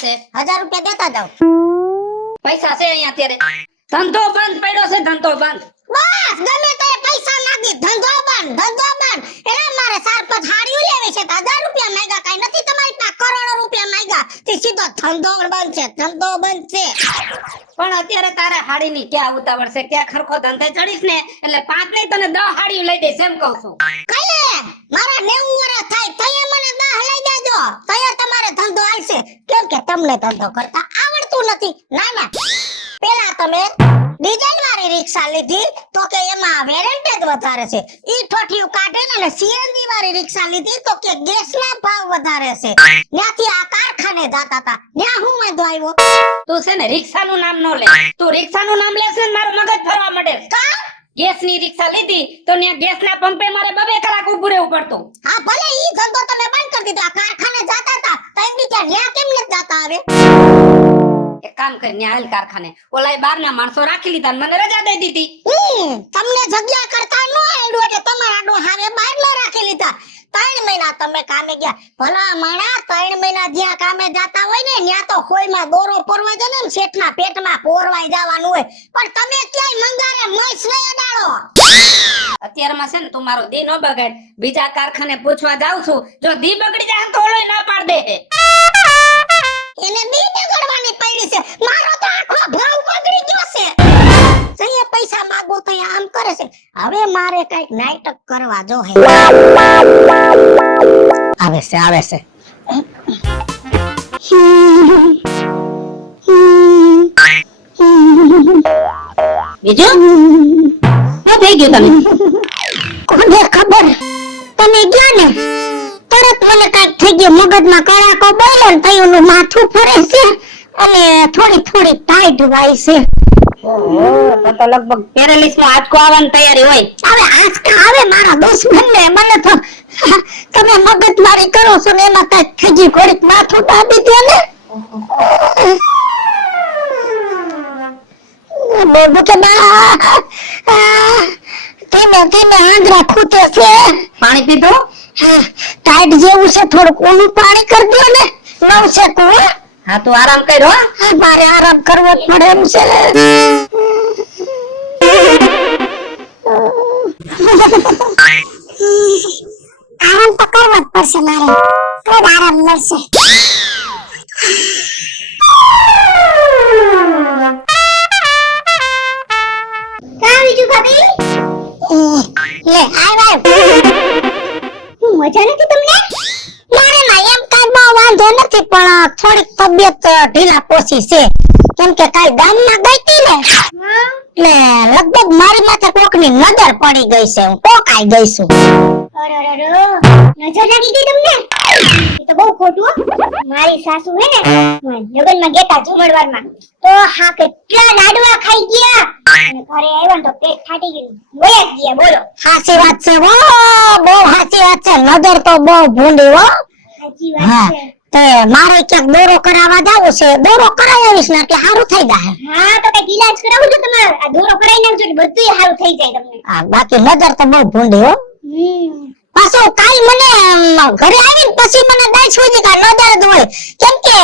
છે? 1000 રૂપિયા દેતા જાવ. પૈસા છે અહીંયા અત્યારે. ધંધો બંધ પડ્યો છે, ધંધો બંધ. બસ ગમે તે પૈસા માંગી, ધંધો બંધ. એટલે મારે 4-5 હાડીઓ લેવી છે તો 1000 રૂપિયા માંગ્યા. કાઈ નથી તમારી પાસે કરોડો રૂપિયા માંગ્યા. તે સીધો ધંધો બંધ છે. પણ અત્યારે તારે હાડીની ક્યાં ઉતાવળ છે? ક્યાં ખરખો ધંધે ચડીશ ને એટલે 5 નહીં તને 10 હાડીઓ લઈ દઈશ એમ કહું છું. કલે મારા 90 વર્ષ થાય તયે મને 10 લઈ દેજો. તયે તમારે ધંધો હાલશે. કેમ કે તમને ધંધો કરતા આવડતું નથી. ના પેલા તમે ડીઝલ વાળી રિક્ષા લીધી તો કે એમાં વેરંટી જ વધારે છે. ઈ ઠોઠિયું કાઢે ને સીએનજી વાળી રિક્ષા લીધી તો કે ગેસના ભાવ વધારે છે. ત્યાંથી આ કારખાને જાતા હતા. ત્યાં હું વાંધો આવ્યો? તું છે ને રિક્ષાનું નામ ન લે. તું રિક્ષાનું નામ લેશે ને મારું મગજ ફરવા માંડે. કા ગેસની રિક્ષા લીધી તો ત્યાં ગેસના પંપે મારે 2 કલાક ઊભું રહેવું પડતું. હા ભલે ઈ ધંધો તમે બંધ કરી દીધો. આ કારખાને જાતા હતા તઈ બીજા ન્યા કેમ ન જાતા આવે? એક કામ કરી ન્યા હાલ કારખાને. ઓલાય બહારના માણસો રાખી લીધા ને મને રજા દઈ દીધી. તમને જગ્યા કરતા ન આવડ્યું એટલે તમારા ડો હાવે બહાર ન રાખી લીધા. 3 મહિના તમે કામે ગયા. ભલા માણા 3 મહિના જ્યાં કામે જાતા હોય ને ન્યા તો ખોઈમાં દોરો પરવા જાય ને શેઠના પેટમાં પોરવાઈ જવાનું હોય. પણ તમે ક્યાંય મંગારે મસ નહીં અડાડો. અત્યારમાં છે ને તું મારો દી નો બગાડ. બીજા કારખાને પૂછવા જાઉં છું. જો દી બગડી જાય તો ઓલોય ના પાડ દે. એને દી બગડવાની પડી છે. મારો તો આખો ભાવ બગડી ગયો છે. જઈએ પૈસા માંગો તો આમ કરે છે. હવે મારે કઈક નાટક કરવા જો હે. આવે છે. બીજું શું થઈ ગયું તમે? કોને ખબર? તમે ગયા ને તરત મને કઈક થઈ ગયું. મગજમાં કડાકો બોલ્યો ને તઈનું માથું ફરે છે અને થોડી ટાઈટ વાય છે. ઓહો તો લગભગ પેરાલિસ નો આંચકો આવવાની તૈયારી હોય. હવે આંચકા આવે મારા દુશ્મનને. મને તો તમે મગજમારી કરો છો ને એમાં કઈક થઈ ગયું. ઘડીક માથું દાબી દે ને. બોબો કે ધીમે આંગળા ખૂટે છે. પાણી પીધો? ટાઈટ જેવું છે. થોડુંક ઊંડું પાણી કરી દો ને. નવ છે તું. હા તો આરામ કર્યો. મારે આરામ કરવો જ પડે એમ છે. આરામ તો કરવો જ પડશે મારે. તો આરામ મળશે. લે આવ મજા નથી તમને? મારે ના એમ કાઈ બહુ વાંધો નથી પણ થોડીક તબિયત ઢીલા પોસી છે. કેમ કે કાલ ગામમાં ગઈ હતી ને લગભગ મારી માથે કોકની નજર પડી ગઈ છે. હું કોકાઈ ગઈ છું. નજર લાગી ગઈ તમને? એ તો બહુ ખોટું. મારી સાસુ હે ને લગનમાં ગેતા જમણવારમાં તો હા કેટલા લાડવા ખાઈ ગયા અને ઘરે આવ્યા તો પેટ ફાટી ગયું. મોયા ગયા. બોલો સાચી વાત છે. બહુ સાચી વાત છે. નજર તો બહુ ભૂંડી હો. સાચી વાત છે. તે મારે ક્યાંક દોરો કરાવવા જાવું છે. દોરો કરાવી આવીશ ને એટલે સારું થઈ જાય. હા તો કઈ ઈલાજ કરાવું છો તમારે? આ દોરો કરાવી નાખજો એટલે બધું સારું થઈ જાય તમને. હા બાકી નજર તો બહુ ભૂંડી હો. પાછો કાલ મને ઘરે આવીને પછી મને દાઈ છોડી કા નજર જ હોય. કેમ કે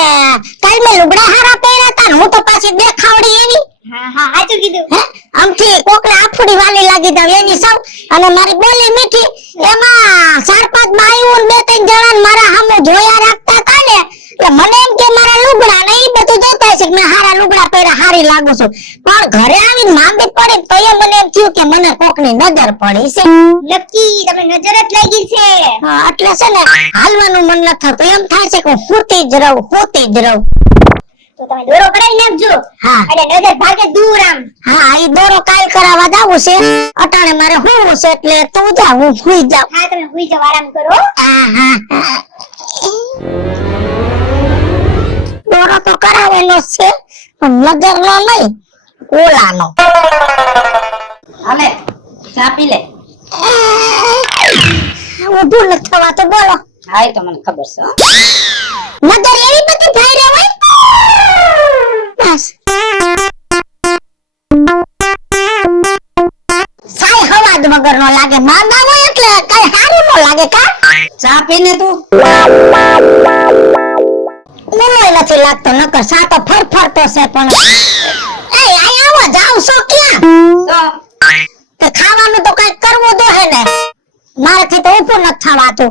કાલ મેં લુગડા હારા પહેર્યા હતા ને હું તો પાછી દેખાવડી એવી. હા સાચું કીધું. હે આમથી કોકને આફડી વાલી લાગી દઉં એની સૌ. અને મારી બોલી મીઠી. એમાં 4-5 બાઈઓ ને 2-3 જણા મારા સામે જોયા રાખતા હતા ને એટલે મને એમ કે મારા લુગડા ને ઈ બધું જોતા છે કે મેં હારા લુગડા પહેર્યા હારી લાગુ છું. પણ ઘરે આવીને માંગી પડી તો એ મને એમ થયું કે મને કોકની નજર પડી છે. નક્કી તમે નજર જ લાગી છે. હા એટલે છે ને હાલવાનું મન ન થતું. એમ થાય છે કે હોતી જ રહું. તો તમે દોરો કરાવી નાખજો. હા એટલે નજર ભાગે દૂર આમ. હા ઈ દોરો કાલ કરાવવા જાવું છે. અટાણે મારે હોવું છે એટલે તું જા હું સુઈ જાઉં. હા તમે સુઈ જાવ આરામ કરો. હા દોરો તો કરાવેલો છે પણ નજરનો નહીં ઓલાનો. હાલે ચા પી લે. ઊભું ન થવા તો બોલો. હા એ તો મને ખબર છે. નજર એવી બધી ભાઈ રે હોય. બસ સાઈ હવાજ વગરનો લાગે. માંદા હોય એટલે કઈ હારું ન લાગે કા? ચા પીને તું મને નથી લાગતો તો સાતો ફરફરતો છે પણ એ આવો જાવ છો ક્યાં તો તે ખાવાનું તો કઈ કરવું દો હે ને મારાથી તો ઊભું નથી થવાતું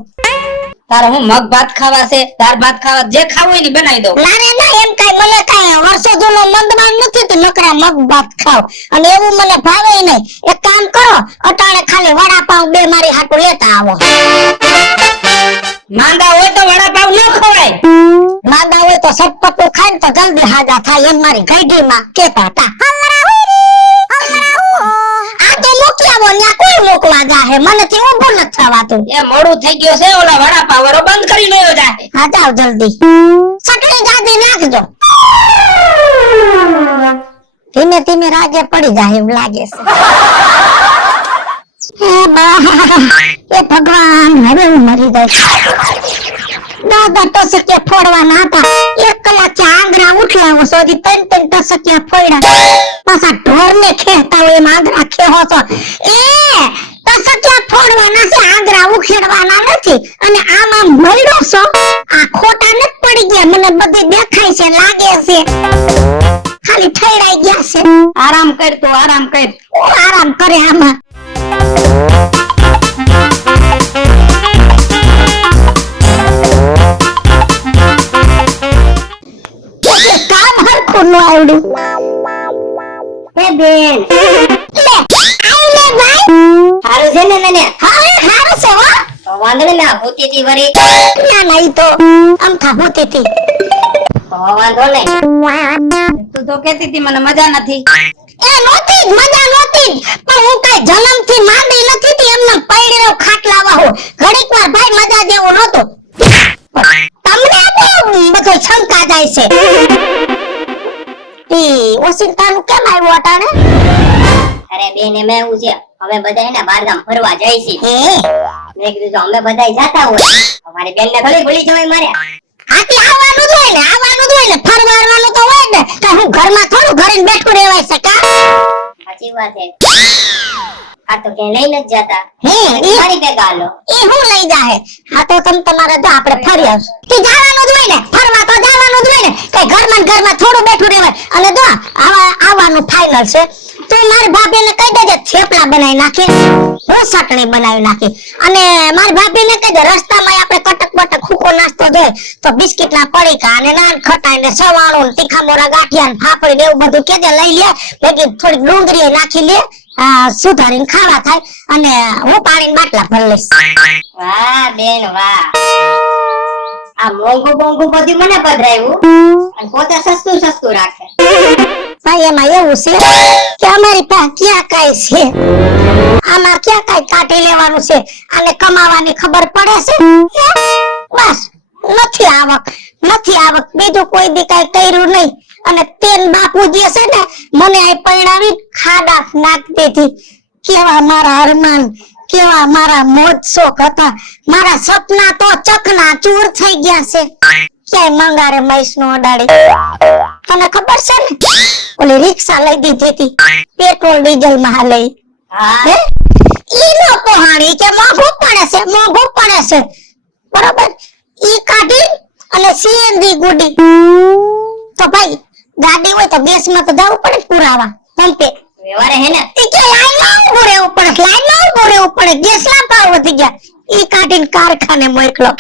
તારે હું મગ ભાત ખાવા છે, દાળ ભાત ખાવા, જે ખાવું હોય ને બનાવી દઉં. લારે ના એમ કઈ મને કઈ વર્ષો જૂનો મંદમાન નથી તો નકરા મગ ભાત ખાવ અને એવું મને ભાવે નહીં. એક કામ કરો અટાણે ખાલી વડાપાવ બે મારી હાટુ લેતા આવો. માંદા હોય તો વડાપાવ ન ખવાય. માંદા હોય તો સટપટું ખાય ને તો જલ્દી હાજા થાય એમ મારી ઘરડીમાં કેતા હતા. આ તો મોકલી આવો ન્યા કોઈ મોકવા જાહે મને થી ઊભું નથી થવાતું. એ મોડું થઈ ગયું છે, ઓલા વડાપાવ વાળો બંધ કરી લેવો જાય. હા જાવ જલ્દી સકડી જાદી નાખજો. ધીમે ધીમે રાજે પડી જાય એવું લાગે છે. હે બા એ ભગવાન હવે હું મરી જાય. દાદા ટસક્યા ફોડવાના હતા. 1 કલાકથી આંગળા ઉઠલાવો સુધી 3 ટસક્યા ફોડ્યા. પાછા ઢોરને ખેતા હોય એમ આંગળા ખેહો છો. એ ટસક્યા ફોડવાના છે, આંગળા ઉખેડવાના નથી. અને આમ મળ્યો છો આ ખોટા નથી પડી ગયા, મને બધે દેખાય છે, લાગે છે ખાલી ઠેરાઈ ગયા છે. આરામ કર તું, આરામ કર. આરામ કરે આમાં. કામ હરખું ન આવડ્યું. હે બેન લે આઈ લે ભાઈ. હારું છે ને મને? હા હારું છે હો. તો વાંધો નહીં, ના હોતી હતી વરી. ના ના ઈ તો આમ થાબોતી હતી. તો વાંધો નહીં. તું તો કહેતી હતી મને મજા નથી. એ નહોતી જ, મજા નહોતી જ. પણ હું કઈ જન્મથી માંદી નથી થી એમને પૈડીનો ખાટલાવા હો. ઘડીક વાર ભાઈ મજા જેવું નહોતું. તમને બધો શંકા જાય છે. ઈ ઓસિંતાનું કેમ આવ્યું અટાણે? અરે બેન એમ એવું છે, અમે બધા એને બહારગામ ફરવા જઈએ છીએ. હે મેં કીધું જો અમે બધા જાતા હોય અમારી બેન ને થોડી ભૂલી જવાય મારે. હાથી આવવાનું જ હોય ને, આવવાનું જ હોય ને, ફરવાનું તો હોય ને. તો હું ઘરમાં થોડું ઘરે બેઠું રહેવાય છે કા? સાચી વાત છે. આ તો ક્યાંય લઈ નથી જતા. હે મારી ભેગા હાલો. એ હું લઈ જાહે. હા તો તમે તમારે જો આપણે ફરી આવશું. કે જવાનું જ હોય ને, ફરવા તો જવાનું જ હોય ને. કઈ ઘરમાં ને ઘરમાં થોડું બેઠું રહેવાય. અને જો આવવાનું ફાઇનલ છે. તું મારી ભાભીને કહી દેજે થેપલા બનાવી નાખે, હું ચટણી બનાવી નાખી. અને મારી ભાભીને કહી દે રસ્તામાં આપણે કટક બટક ખૂકો નાસ્તો જોઈએ તો બિસ્કિટના પડીકા અને નાન ખટાઈ ને સવાણું ને તીખા મોરા ગાંઠિયા ને ફાફડી ને એવું બધું કેજે લઈ લે. ભેગી થોડી ડુંગળી નાખી લે, સુધારીને ખાવા થાય. અને હું પાણી બાટલા ભરી લઈશ. વાહ બેન વાહ. આ મોંઘું બોંઘું બધું મને પધરાયું અને પોતે સસ્તું સસ્તું રાખે. ભાઈ એમાં એવું છે કે અમારી પાસે ક્યાં કઈ છે, આમાં ક્યાં કઈ કાઢી લેવાનું છે. આને કમાવાની ખબર પડે છે બસ. નથી આવક બીજું કોઈ દી કઈ કર્યું નહીં. અને તેન બાપુજી છે ને મને આ પરણાવી ખાડા નાખી દીધી. કેવા મારા અરમાન, કેવા મારા મોજ શોખ હતા. મારા સપના તો ચકના ચૂર થઈ ગયા છે. ક્યાંય મંગારે મૈસ નો અડાડી. તને ખબર છે ને ઓલી રિક્ષા લઈ દીધી હતી, પેટ્રોલ ડીઝલ માં હાલે. હા ઈ નો પોહાણી કે મોંઘું પડે છે બરોબર. ઈ કાઢી અને સીએનજી ગુડી. તો ભાઈ ગાડી હોય તો ગેસ માં તો જવું પડે પુરાવા પંપે. વ્યવહારે હે ને. ઈ કે લાઈન માં ઉભું રહેવું પડે, ગેસ ના ભાવ વધી ગયા. ઈ કાઢીને કારખાને મોકલો.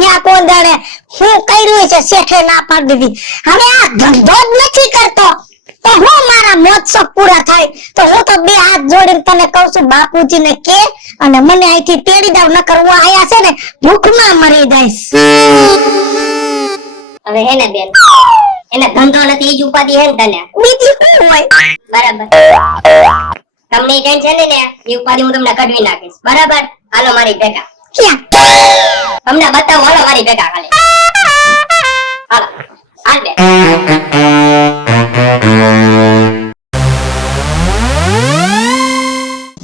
ત્યાં કોણ જાણે શું કર્યું છે, શેઠે ના પાડી દીધી. હવે આ ધંધો જ નથી કરતો તો હું મારા મોજ પૂરા થાય. તો હું તો બે હાથ જોડીને તને કહું છું બાપુજીને કે અને મને અહીંથી તેડી જાવ, નકર હું આયા છે ને ભૂખમાં મરી જઈશ. હવે હે ને બેન એને ધંધો નથી ઈ જ ઉપાધિ હે ને તને. બીજી શું હોય? બરાબર. તમને ઈ ટેન્શન ને ઈ ઉપાધિ હું તમને કઢવી નાખીશ. બરાબર હાલો મારી ભેગા. ક્યાં? તમને બતાવું હાલો મારી ભેગા ખાલી. હાલો હાલ બે.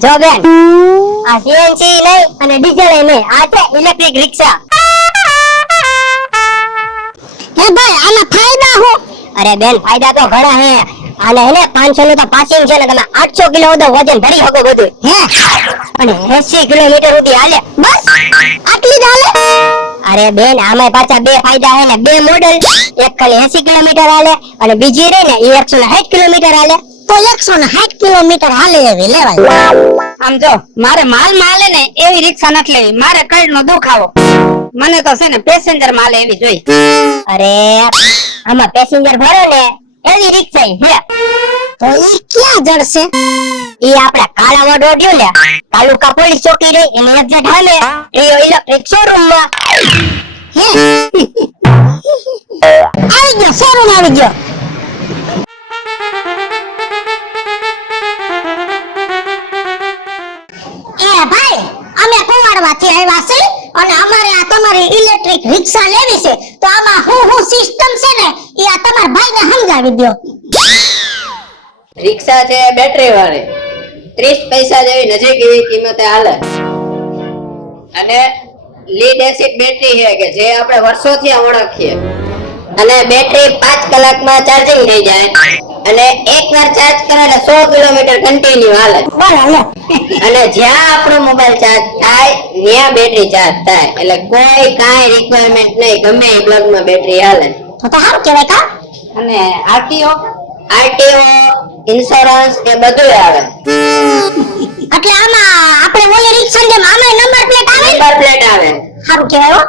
જો બેન આ સીએનસી નહીં અને ડીઝલ નહીં, આ છે ઇલેક્ટ્રિક રિક્ષા. હે ભાઈ આના ફાયદા શું? અરે બેન ફાયદા તો ઘણા હે. અને હે ને 500 નું તો પાસિંગ છે ને, તમે 800 કિલો સુધી વજન ભરી શકો બધું. હે અને 80 કિલોમીટર સુધી હાલે. બસ આટલી જ હાલે? અરે બેન આમાં પાછા બે ફાયદા હે ને બે મોડલ એક ખાલી 80 કિલોમીટર હાલે અને બીજી રે ને એ 160 કિલોમીટર હાલે તો 160 કિલોમીટર હાલે એવી લેવાય આમ જો મારે માલ માલે ને એવી રિક્ષા નથી લેવી, મારે કઈનો દુખાવો. મને તો છે ને પેસેન્જર માલે એવી જોઈ. અરે આમાં પેસેન્જર ભરો ને એવી રિક્ષા હે તો ઈ ક્યાં જડશે ઈ આપડા કાળામાં દોડ્યું ને તાલુકા પોલીસ ચોકી રે એને એક્ઝેક્ટ હાલે એ ઇલેક્ટ્રિક શોરૂમ માં હે આવી ગયો શોરૂમ આવી ગયો. એ ભાઈ અમે કુંવાડવાથી આવ્યા છે અને અમારે આ તમારી ઇલેક્ટ્રિક રિક્ષા લેવી છે તો આમાં હું સિસ્ટમ છે ને એ આ તમારા ભાઈને સમજાવી દો. રિક્ષા છે બેટરી વાળી 30 પૈસા જેવી નજીક એવી કિંમતે હાલે અને લીડ એસિડ બેટરી છે કે જે આપણે વર્ષોથી ઓળખીએ અને બેટરી 5 કલાકમાં ચાર્જિંગ થઈ જાય અને એકવાર ચાર્જ કરે એટલે 100 કિલોમીટર કન્ટિન્યુ હાલે બરાબર અને જ્યાં આપણો મોબાઈલ ચાર્જ થાય ત્યાં બેટરી ચાર્જ થાય એટલે કોઈ કાંઈ રિક્વાયરમેન્ટ નહીં ગમે એ પ્લગમાં બેટરી હાલે તો સારું કહેવાય કા. અને આરટીઓ ઇન્સ્યોરન્સ એ બધું આવે એટલે આમાં આપણે ઓલી રિક્ષા જેમ આમાં નંબર પ્લેટ આવે નંબર પ્લેટ આવે સારું કહેવાય હો.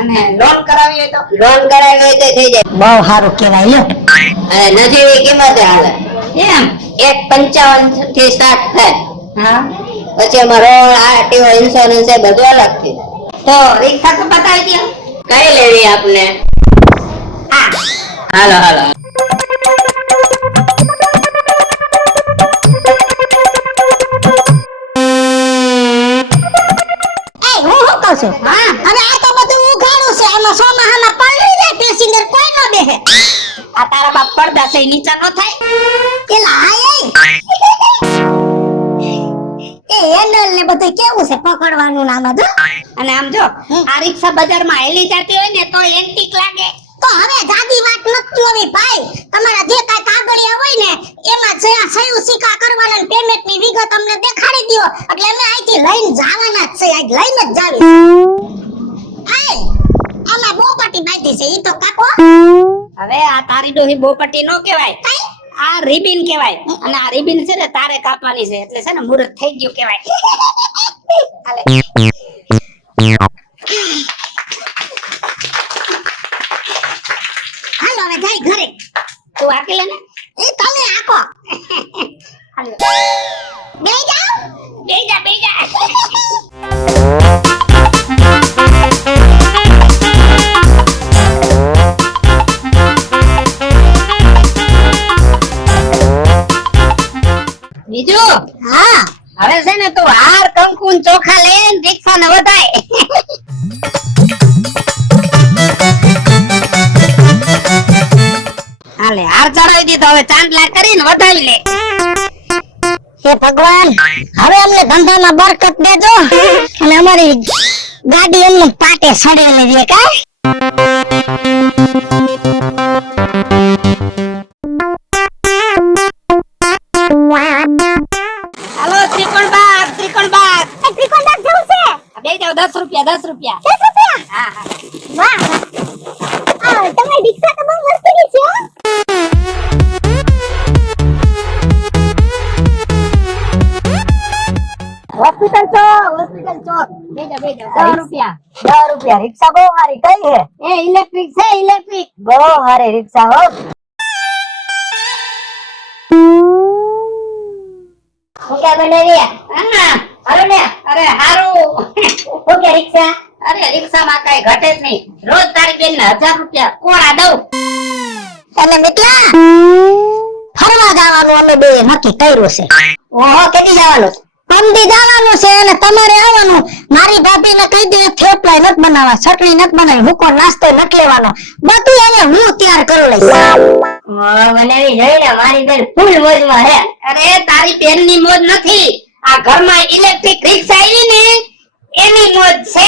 અને લોન કરાવી હોય તો લોન કરાવી હોય તો થઈ જાય બહુ સારું કહેવાય લ્યો. અને નજીવી કિંમતે હાલે એમ 1.55 થી સ્ટાર્ટ થાય હા પછી એમાં રોડ આરટીઓ ઇન્સ્યોરન્સ એ બધું અલગથી તો રિક્ષા તો બતાવી દો. કઈ લેવી આપને હા હાલો હાલો એ હું શું કહું છું હા હવે આ તો બધું ઉઘાડું છે એમાં સોમાહામાં પડી જાય પેસેન્જર કોઈ ન બેહે. આ તારા બાપ પડદા છે ઈ નીચા નો થાય. એલા એ હેન્ડલ ને બધું કેવું છે પકડવાનું નામ જ. અને આમ જો આ રિક્ષા બજારમાં હેલી જતી હોય ને તો એન્ટિક લાગે. તો હવે જાદી વાત નથી જોવી ભાઈ તમારા જે કાઈ કાગળિયા હોય ને એમાં જે આ સહી સિક્કા કરવાના ને પેમેન્ટ ની વિગત અમને દેખાડી દયો એટલે અમે અહીંથી લઈને જવાના જ છે આજ લઈને જ જાવી. આય આમાં બોપટી બાંધી છે ઈ તો કાકો. હવે આ તારી ડોહી બોપટ્ટી નો કહેવાય, આ રિબિન કહેવાય. અને આ રિબિન છે ને તારે કાપવાની છે એટલે છે ને મુહૂર્ત થઈ ગયું કહેવાય. હાલે. હાલો હવે જાય ઘરે. તું આકેલે ને એ તમે આકો હાલે. બેહી જાઓ. બેજા બીજું હા હવે છે ને તું હાર કંકુ ને ચોખા લઈને રિક્ષા ને વધાય. હાલે હાર ચડાવી દીધો હવે ચાંદલા કરીને વધાવી લે. હે ભગવાન હવે અમને ધંધામાં બરકત દેજો અને અમારી ગાડી એમને પાટે સડેલી દે કા. હાલો ત્રિકોણબાગ જવું છે. બે જાવ 10 રૂપિયા 10 રૂપિયા. 10 રૂપિયા. હા હા વાહ આ તમારી રિક્ષા તો બહુ મસ્ત છે હો. હોસ્પિટલ ચોક બેજા 10 રૂપિયા. 10 રૂપિયા રિક્ષા બહુ સારી કઈ છે એ ઇલેક્ટ્રિક છે ઇલેક્ટ્રિક. બહુ સારી રિક્ષા હો હું ક્યાં બનાવી હા અરે ને અરે હારું. હું કે રિક્ષા અરે રિક્ષામાં કઈ ઘટે જ નહીં. રોજ તારી બેન ને 1000 રૂપિયા કોણા દઉં. અને મિત્રા ફરવા જવાનું અમે બે નક્કી કર્યું છે. ઓહો કેદી જવાનું પમદી જવાનું છે અને તમારે આવવાનું. મારી ભાભીને કહી દે થેપલા નથી બનાવવા, ચટણી નથી બનાવી, હુકો નાસ્તો નથી લેવાનો, બધું એને હું તૈયાર કરી લઈશ. બનાવી જોઈને મારી બેન ફૂલ મોજમાં હે અરે તારી બેન ની મોજ નથી, આ ઘરમાં ઇલેક્ટ્રિક રિક્ષા આવી ને એની મોજ છે.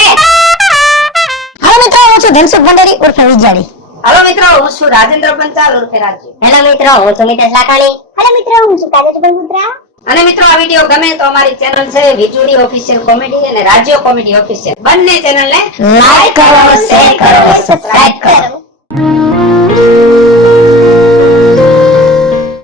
હવે મિત્રો હું છું ધનસુખ ભંડારી ઉર્ફે વિજાડી. હાલો મિત્રો હું છું રાજેન્દ્ર પંચાલ ઉર્ફે રાજુ. હેલો મિત્રો હું છું મિતેશ લાખાણી હેલો મિત્રો હું છું કાજલ બલમુદ્રા. અને મિત્રો આ વિડીયો ગમે તો અમારી ચેનલ છે વિજુડી ઓફિશિયલ કોમેડી અને રાજ્ય કોમેડી ઓફિશિયલ બંને ચેનલને લાઈક કરો, શેર કરો,